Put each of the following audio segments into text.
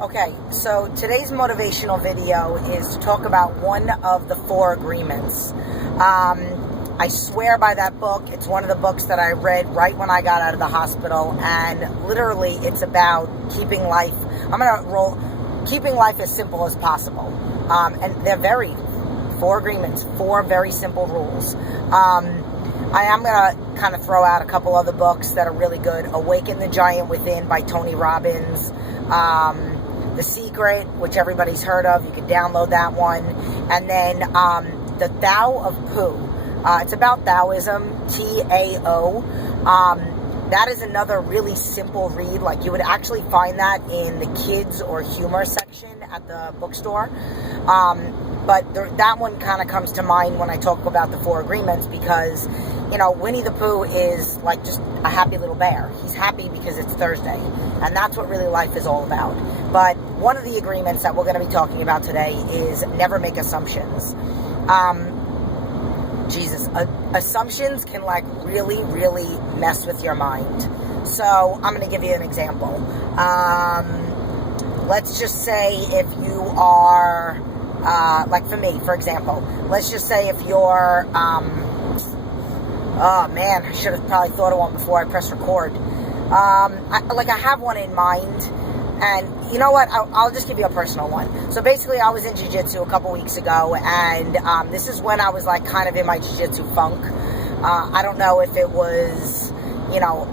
Okay, so today's motivational video is to talk about one of the 4 agreements. I swear by that book. It's one of the books that I read right when I got out of the hospital, and literally it's about keeping life. Keeping life as simple as possible. And they're 4 agreements, 4 very simple rules. I am going to kind of throw out a couple other books that are really good. Awaken the Giant Within by Tony Robbins. The Secret, which everybody's heard of. You can download that one. And then The Tao of Pooh. It's about Taoism, T-A-O. That is another really simple read. Like, you would actually find that in the kids or humor section at the bookstore. But that one kind of comes to mind when I talk about the 4 agreements because, you know, Winnie the Pooh is like just a happy little bear. He's happy because it's Thursday. And that's what really life is all about. But one of the agreements that we're going to be talking about today is never make assumptions. Assumptions can like really, really mess with your mind. So I'm going to give you an example. Let's just say if you are, like for me, for example, let's just say if you're, oh man, I should have probably thought of one before I press record. I have one in mind. And you know what? I'll just give you a personal one. So basically, I was in jiu-jitsu a couple weeks ago, and this is when I was like kind of in my jiu-jitsu funk. I don't know if it was, you know,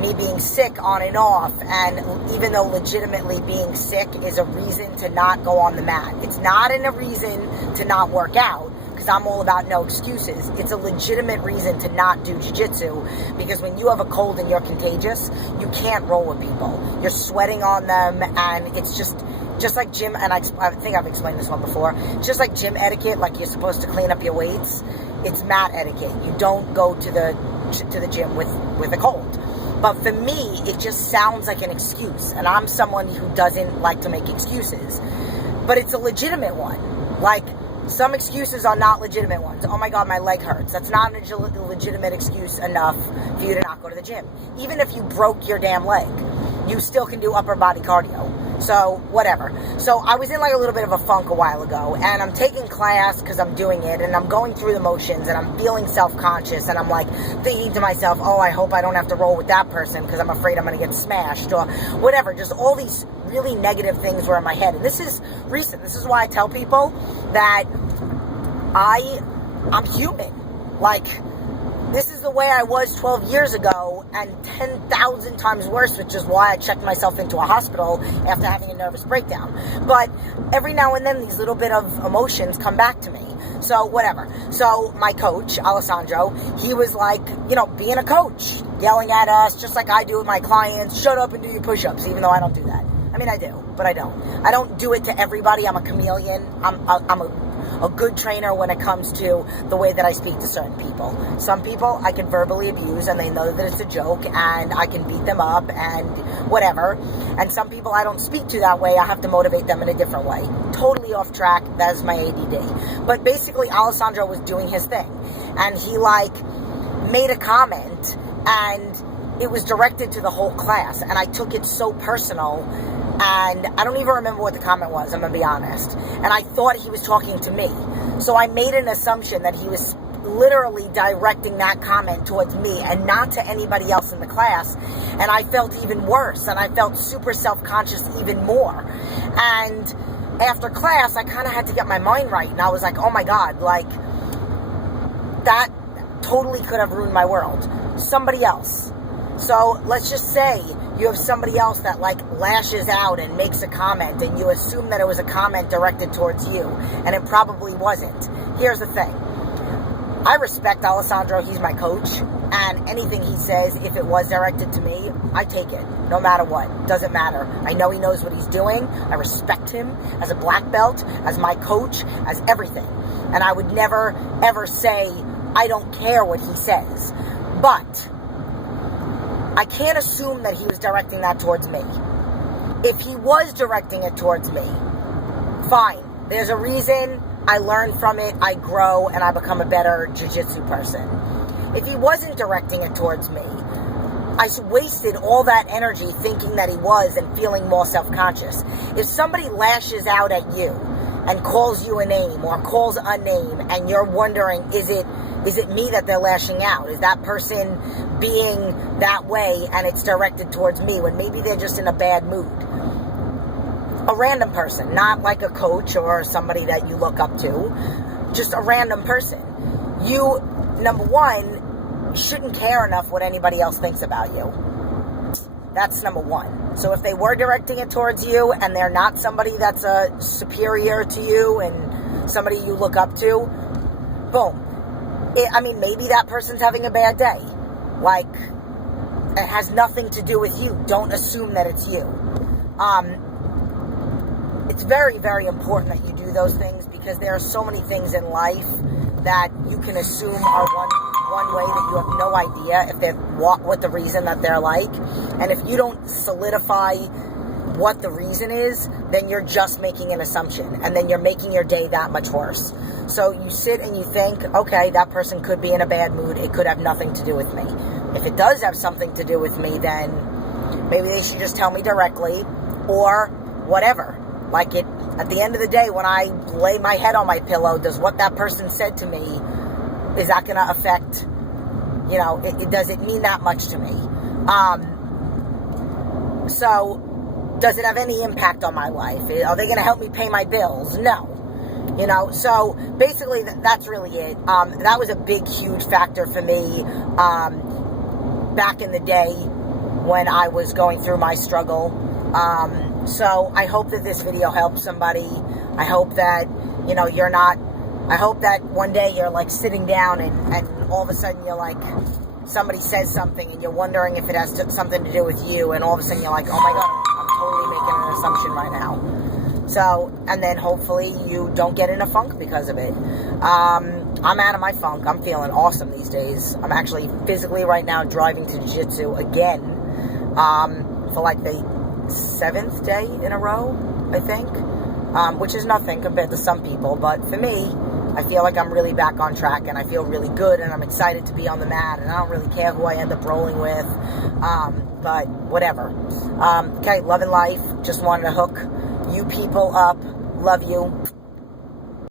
me being sick on and off, and even though legitimately being sick is a reason to not go on the mat. It's not a reason to not work out, because I'm all about no excuses. It's a legitimate reason to not do jiu-jitsu, because when you have a cold and you're contagious, you can't roll with people. You're sweating on them, and it's just like gym, and I think I've explained this one before, just like gym etiquette, like you're supposed to clean up your weights, it's mat etiquette. You don't go to the gym with a cold. But for me, it just sounds like an excuse, and I'm someone who doesn't like to make excuses. But it's a legitimate one. Like, some excuses are not legitimate ones. Oh my God, my leg hurts. That's not a legitimate excuse enough for you to not go to the gym. Even if you broke your damn leg, you still can do upper body cardio. So, whatever. So, I was in like a little bit of a funk a while ago, and I'm taking class because I'm doing it, and I'm going through the motions, and I'm feeling self-conscious, and I'm like thinking to myself, oh, I hope I don't have to roll with that person because I'm afraid I'm going to get smashed, or whatever. Just all these really negative things were in my head. And this is recent. This is why I tell people that I'm human. Like, this is the way I was 12 years ago, and 10,000 times worse, which is why I checked myself into a hospital after having a nervous breakdown. But every now and then, these little bit of emotions come back to me. So, whatever. So, my coach, Alessandro, he was like, you know, being a coach, yelling at us, just like I do with my clients, shut up and do your push-ups, even though I don't do that. I mean, I do, but I don't. I don't do it to everybody. I'm a chameleon. I'm a good trainer when it comes to the way that I speak to certain people. Some people I can verbally abuse, and they know that it's a joke, and I can beat them up and whatever. And some people I don't speak to that way. I have to motivate them in a different way. Totally off track. That is my ADD. But basically, Alessandro was doing his thing, and he like made a comment, and it was directed to the whole class, and I took it so personal. And I don't even remember what the comment was, I'm going to be honest. And I thought he was talking to me. So I made an assumption that he was literally directing that comment towards me and not to anybody else in the class. And I felt even worse. And I felt super self-conscious even more. And after class, I kind of had to get my mind right. And I was like, oh my God, like, that totally could have ruined my world. Somebody else. So let's just say you have somebody else that like lashes out and makes a comment, and you assume that it was a comment directed towards you, and it probably wasn't. Here's the thing. I respect Alessandro. He's my coach, and anything he says, if it was directed to me, I take it, no matter what. Doesn't matter. I know he knows what he's doing. I respect him as a black belt, as my coach, as everything. And I would never, ever say, I don't care what he says. But I can't assume that he was directing that towards me. If he was directing it towards me, fine. There's a reason. I learn from it, I grow, and I become a better jiu-jitsu person. If he wasn't directing it towards me, I wasted all that energy thinking that he was and feeling more self-conscious. If somebody lashes out at you and calls you a name or calls a name and you're wondering, is it me that they're lashing out? Is that person being that way and it's directed towards me when maybe they're just in a bad mood? A random person, not like a coach or somebody that you look up to, just a random person. You, number one, shouldn't care enough what anybody else thinks about you. That's number one. So if they were directing it towards you and they're not somebody that's a superior to you and somebody you look up to, boom. Maybe that person's having a bad day. Like, it has nothing to do with you. Don't assume that it's you. It's very, very important that you do those things because there are so many things in life that you can assume are one way that you have no idea if they're what the reason that they're like. And if you don't solidify what the reason is, then you're just making an assumption, and then you're making your day that much worse. So you sit and you think, okay, that person could be in a bad mood. It could have nothing to do with me. If it does have something to do with me, then maybe they should just tell me directly or whatever. Like, at the end of the day, when I lay my head on my pillow, does what that person said to me, is that going to affect, does it mean that much to me? So does it have any impact on my life? Are they going to help me pay my bills? No. So basically that's really it. That was a big, huge factor for me back in the day when I was going through my struggle. So I hope that this video helps somebody. I hope that, I hope that one day you're like sitting down and all of a sudden you're like, somebody says something and you're wondering if it has something to do with you, and all of a sudden you're like, oh my God, I'm totally making an assumption right now. So, and then hopefully you don't get in a funk because of it. I'm out of my funk. I'm feeling awesome these days. I'm actually physically right now driving to jiu-jitsu again for like the 7th day in a row, I think, which is nothing compared to some people. But for me, I feel like I'm really back on track and I feel really good and I'm excited to be on the mat, and I don't really care who I end up rolling with, but whatever. Okay, love and life. Just wanted to hook you people up. Love you.